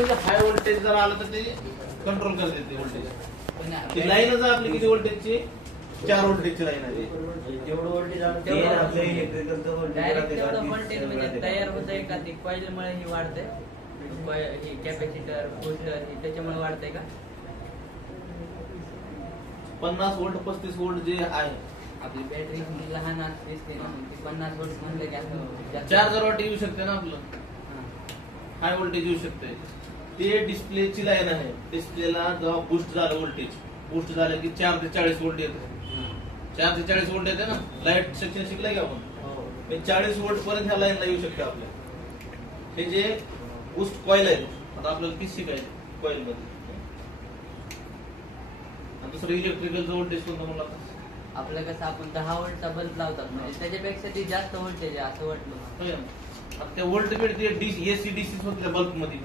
एकदम high voltage जर आलं तर ते कंट्रोल करते ते व्होल्टेज. ती लाईनच आपली किती व्होल्टेजची 4 व्होल्टेजची लाईन आहे. जेवढं व्होल्टेज आलं तेवढं तेवढं आपलं इलेक्ट्रिकलचं व्होल्टेज डायरेक्ट तेवढं व्होल्टेज म्हणजे तयार होतंय का ते कॉइलमुळे ही वाढते, ही कॅपॅसिटर बूस्टर ही त्याच्यामुळे वाढतंय का? 50 व्होल्ट 35 व्होल्ट जे आहे आपली बॅटरी लहान दिसते ना, 50 व्होल्ट म्हणलं की असं 4000 वॉट येऊ शकते ना आपलं, हाय व्होल्टेज येऊ शकते. ते डिस्प्लेची लाईन आहे. डिस्प्लेला जेव्हा बूस्ट झालं व्होल्टेज, बूस्ट झालं की 4 ते 40 व्होल्ट येते. 4 ते 40 व्होल्ट येते ना. लाईट सेक्शन शिकलाय का आपण? 40 व्होल्ट पर्यंत ह्या लाईनला येऊ शकते आपल्या. हे जे बूस्ट कॉइल आहे, आता आपल्याला तीच शिकायचं कॉइल मध्ये. दुसरं इलेक्ट्रिकलचं व्होल्टेज कोणतं म्हणलं आता? आपलं कसं आपण 10 व्होल्टचा बल्ब लावतात म्हणजे त्याच्यापेक्षा ती जास्त व्होल्टेज आहे असं वाटलं. त्या व्होल्ट मिळते एसी डीसी होते बल्ब मध्ये.